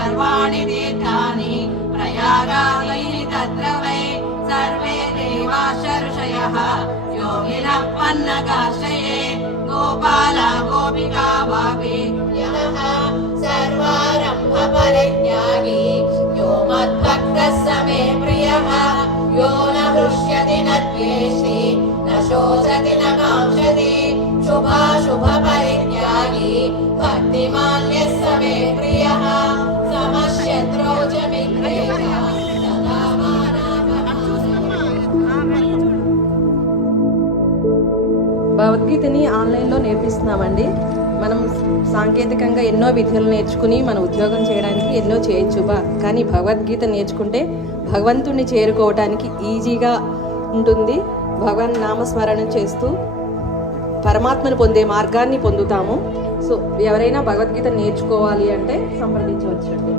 सर्वाणि तीर्थानि प्रयागादीनि तत्र वै सर्वे देवाश्च ऋषयः योगिनः पन्नगाश्रये गोपाला गोपिका वापि यः सर्वारम्भ परित्यागी यो मद्भक्तः स मे प्रियः यो न हृष्यति न द्वेष्टि न शोचति न काङ्क्षति शुभाशुभ परित्यागी भक्तिमान्यः स मे प्रियः समशत्रौ च मित्रेण सदा భగవద్గీతని ఆన్లైన్లో నేర్పిస్తున్నామండి. మనం సాంకేతికంగా ఎన్నో విధులు నేర్చుకుని మన ఉద్యోగం చేయడానికి ఎన్నో చేయొచ్చు కానీ భగవద్గీత నేర్చుకుంటే భగవంతుణ్ణి చేరుకోవడానికి ఈజీగా ఉంటుంది. భగవన్ నామస్మరణ చేస్తూ పరమాత్మను పొందే మార్గాన్ని పొందుతాము. సో ఎవరైనా భగవద్గీత నేర్చుకోవాలి అంటే సంప్రదించవచ్చండి.